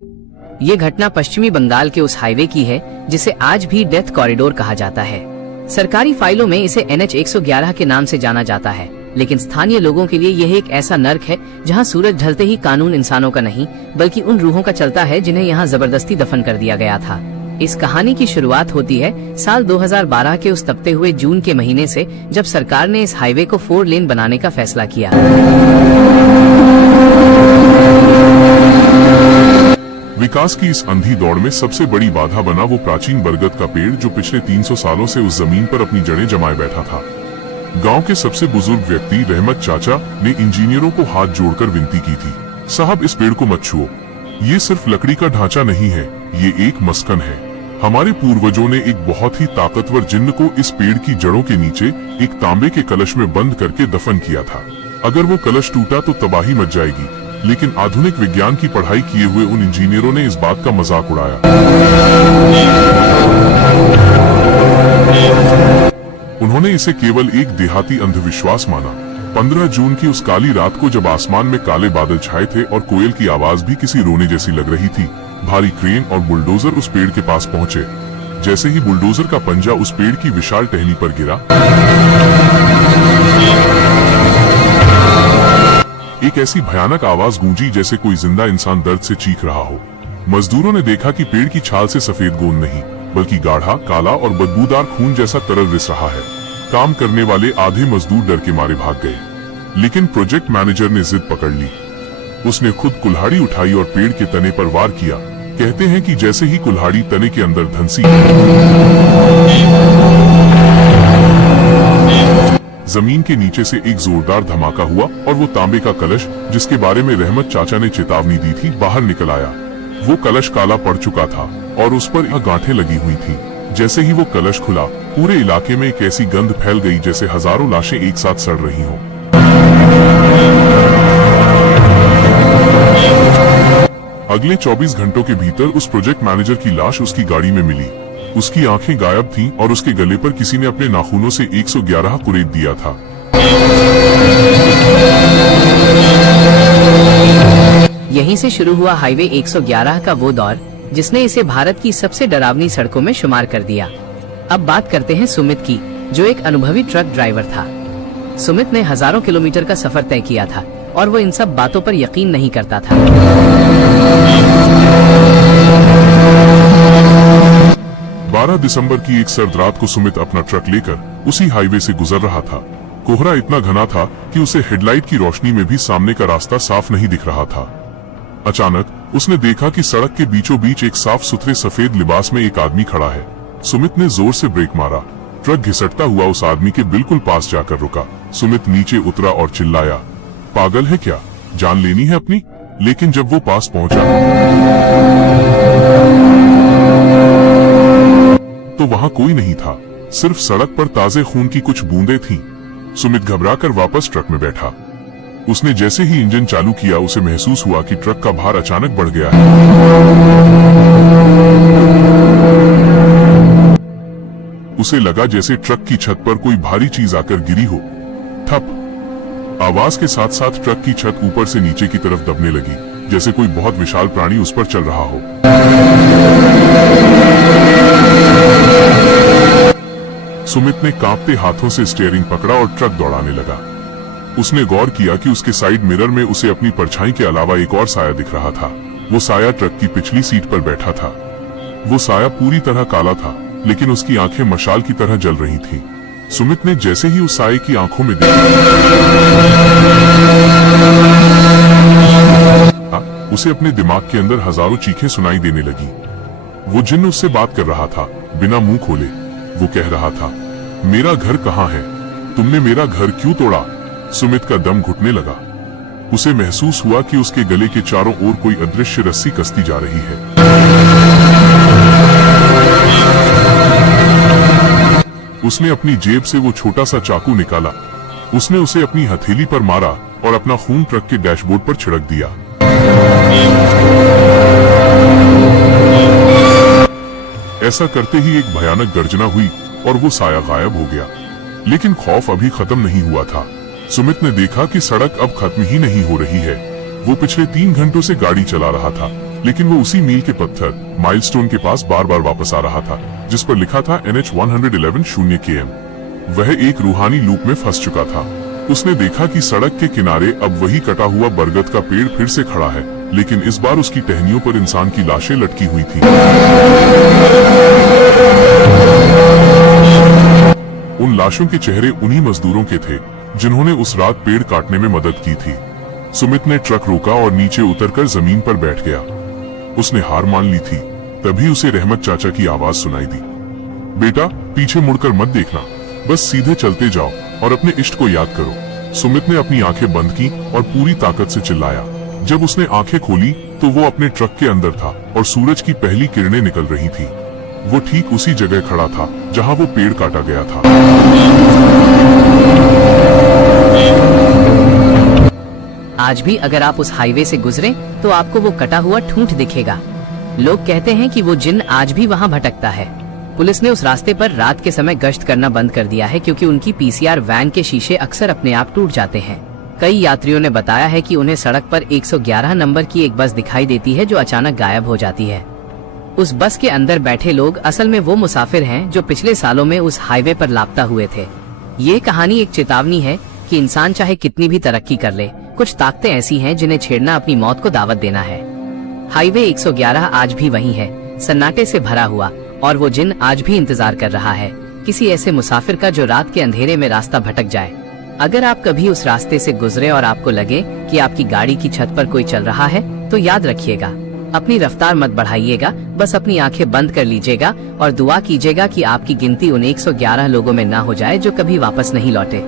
ये घटना पश्चिमी बंगाल के उस हाईवे की है जिसे आज भी डेथ कॉरिडोर कहा जाता है। सरकारी फाइलों में इसे NH 111 के नाम से जाना जाता है, लेकिन स्थानीय लोगों के लिए यह एक ऐसा नर्क है जहां सूरज ढलते ही कानून इंसानों का नहीं बल्कि उन रूहों का चलता है जिन्हें यहां जबरदस्ती दफन कर दिया गया था। इस कहानी की शुरुआत होती है साल 2012 के उस तपते हुए जून के महीने से, जब सरकार ने इस हाईवे को 4 लेन बनाने का फैसला किया। विकास की इस अंधी दौड़ में सबसे बड़ी बाधा बना वो प्राचीन बरगद का पेड़ जो पिछले 300 सालों से उस जमीन पर अपनी जड़ें जमाए बैठा था। गांव के सबसे बुजुर्ग व्यक्ति रहमत चाचा ने इंजीनियरों को हाथ जोड़कर विनती की थी, साहब इस पेड़ को मत छुओ, ये सिर्फ लकड़ी का ढांचा नहीं है, ये एक मस्कन है। हमारे पूर्वजों ने एक बहुत ही ताकतवर जिन्न को इस पेड़ की जड़ों के नीचे एक तांबे के कलश में बंद करके दफन किया था। अगर वो कलश टूटा तो तबाही मच जाएगी, लेकिन आधुनिक विज्ञान की पढ़ाई किए हुए उन इंजीनियरों ने इस बात का मजाक उड़ाया। उन्होंने इसे केवल एक देहाती अंधविश्वास माना। 15 जून की उस काली रात को जब आसमान में काले बादल छाए थे और कोयल की आवाज भी किसी रोने जैसी लग रही थी, भारी क्रेन और बुलडोजर उस पेड़ के पास पहुंचे। जैसे ही बुलडोजर का पंजा उस पेड़ की विशाल टहनी पर गिरा, एक ऐसी भयानक आवाज गूंजी जैसे कोई जिंदा इंसान दर्द से चीख रहा हो। मजदूरों ने देखा कि पेड़ की छाल से सफेद गोंद नहीं बल्कि गाढ़ा, काला और बदबूदार खून जैसा तरल रिस रहा है। काम करने वाले आधे मजदूर डर के मारे भाग गए, लेकिन प्रोजेक्ट मैनेजर ने जिद पकड़ ली। उसने खुद कुल्हाड़ी उठाई और पेड़ के तने पर वार किया। कहते हैं कि जैसे ही कुल्हाड़ी तने के अंदर धंसी, जमीन के नीचे से एक जोरदार धमाका हुआ और वो तांबे का कलश, जिसके बारे में रहमत चाचा ने चेतावनी दी थी, बाहर निकल आया। वो कलश काला पड़ चुका था और उस पर गांठें लगी हुई थी। जैसे ही वो कलश खुला, पूरे इलाके में एक ऐसी गंध फैल गई जैसे हजारों लाशें एक साथ सड़ रही हों। अगले 24 घंटों के भीतर उस प्रोजेक्ट मैनेजर की लाश उसकी गाड़ी में मिली। उसकी आंखें गायब थीं और उसके गले पर किसी ने अपने नाखूनों से 111 कुरेद दिया था। यहीं से शुरू हुआ हाईवे 111 का वो दौर जिसने इसे भारत की सबसे डरावनी सड़कों में शुमार कर दिया। अब बात करते हैं सुमित की, जो एक अनुभवी ट्रक ड्राइवर था। सुमित ने हजारों किलोमीटर का सफर तय किया था और वो इन सब बातों पर यकीन नहीं करता था। 12 दिसंबर की एक सर्द रात को सुमित अपना ट्रक लेकर उसी हाईवे से गुजर रहा था। कोहरा इतना घना था कि उसे हेडलाइट की रोशनी में भी सामने का रास्ता साफ नहीं दिख रहा था। अचानक उसने देखा कि सड़क के बीचों बीच एक साफ सुथरे सफेद लिबास में एक आदमी खड़ा है। सुमित ने जोर से ब्रेक मारा। ट्रक घिसटता हुआ उस आदमी के बिल्कुल पास जाकर रुका। सुमित नीचे उतरा और चिल्लाया, पागल है क्या, जान लेनी है अपनी? लेकिन जब वो पास पहुंचा तो वहां कोई नहीं था, सिर्फ सड़क पर ताजे खून की कुछ बूंदें थीं। सुमित घबराकर वापस ट्रक में बैठा। उसने जैसे ही इंजन चालू किया, उसे महसूस हुआ कि ट्रक का भार अचानक बढ़ गया है। उसे लगा जैसे ट्रक की छत पर कोई भारी चीज आकर गिरी हो। ठप आवाज के साथ साथ ट्रक की छत ऊपर से नीचे की तरफ दबने लगी, जैसे कोई बहुत विशाल प्राणी उस पर चल रहा हो। सुमित ने कांपते हाथों से स्टीयरिंग पकड़ा और ट्रक दौड़ाने लगा। उसने गौर किया कि उसके साइड मिरर में उसे अपनी परछाई के अलावा एक और साया दिख रहा था। वो साया ट्रक की पिछली सीट पर बैठा था। वो साया पूरी तरह काला था, लेकिन उसकी आंखें मशाल की तरह जल रही थीं। सुमित ने जैसे ही उस साये की आंखों में देखा, उसे अपने दिमाग के अंदर हजारों चीखें सुनाई देने लगी। वो जिन्न उससे बात कर रहा था, बिना मुंह खोले। वो कह रहा था, मेरा घर कहाँ है? तुमने मेरा घर क्यों तोड़ा? सुमित का दम घुटने लगा। उसे महसूस हुआ कि उसके गले के चारों ओर कोई अदृश्य रस्सी कसती जा रही है। उसने अपनी जेब से वो छोटा सा चाकू निकाला। उसने उसे अपनी हथेली पर मारा और अपना खून ट्रक के डैशबोर्ड पर छिड़क दिया। ऐसा करते ही एक भयानक गर्जना हुई और वो साया गायब हो गया। लेकिन खौफ अभी खत्म नहीं हुआ था। सुमित ने देखा कि सड़क अब खत्म ही नहीं हो रही है। वो पिछले 3 घंटों से गाड़ी चला रहा था, लेकिन वो उसी मील के पत्थर माइलस्टोन के पास बार बार वापस आ रहा था, जिस पर लिखा था NH 111 0 km। वह एक रूहानी लूप में फंस चुका था। उसने देखा कि सड़क के किनारे अब वही कटा हुआ बरगद का पेड़ फिर से खड़ा है, लेकिन इस बार उसकी टहनियों पर इंसान की लाशें लटकी हुई थी। उन लाशों के चेहरे उन्हीं मजदूरों के थे जिन्होंने उस रात पेड़ काटने में मदद की थी। सुमित ने ट्रक रोका और नीचे उतरकर जमीन पर बैठ गया। उसने हार मान ली थी। तभी उसे रहमत चाचा की आवाज सुनाई दी, बेटा पीछे मुड़कर मत देखना, बस सीधे चलते जाओ और अपने इष्ट को याद करो। सुमित ने अपनी आंखें बंद की और पूरी ताकत से चिल्लाया। जब उसने आंखें खोली तो वो अपने ट्रक के अंदर था और सूरज की पहली किरणें निकल रही थी। वो ठीक उसी जगह खड़ा था जहां वो पेड़ काटा गया था। आज भी अगर आप उस हाईवे से गुजरे तो आपको वो कटा हुआ ठूंठ दिखेगा। लोग कहते हैं कि वो जिन्न आज भी वहां भटकता है। पुलिस ने उस रास्ते पर रात के समय गश्त करना बंद कर दिया है क्योंकि उनकी PCR वैन के शीशे अक्सर अपने आप टूट जाते हैं। कई यात्रियों ने बताया है कि उन्हें सड़क पर 111 नंबर की एक बस दिखाई देती है जो अचानक गायब हो जाती है। उस बस के अंदर बैठे लोग असल में वो मुसाफिर हैं जो पिछले सालों में उस हाईवे पर लापता हुए थे। ये कहानी एक चेतावनी है कि इंसान चाहे कितनी भी तरक्की कर ले, कुछ ताकतें ऐसी हैं जिन्हें छेड़ना अपनी मौत को दावत देना है। हाईवे 111 आज भी वही है, सन्नाटे से भरा हुआ, और वो जिन आज भी इंतजार कर रहा है किसी ऐसे मुसाफिर का जो रात के अंधेरे में रास्ता भटक जाए। अगर आप कभी उस रास्ते से गुजरे और आपको लगे कि आपकी गाड़ी की छत पर कोई चल रहा है तो याद रखिएगा, अपनी रफ्तार मत बढ़ाइएगा, बस अपनी आंखें बंद कर लीजिएगा और दुआ कीजिएगा कि आपकी गिनती उन 111 लोगों में ना हो जाए जो कभी वापस नहीं लौटे।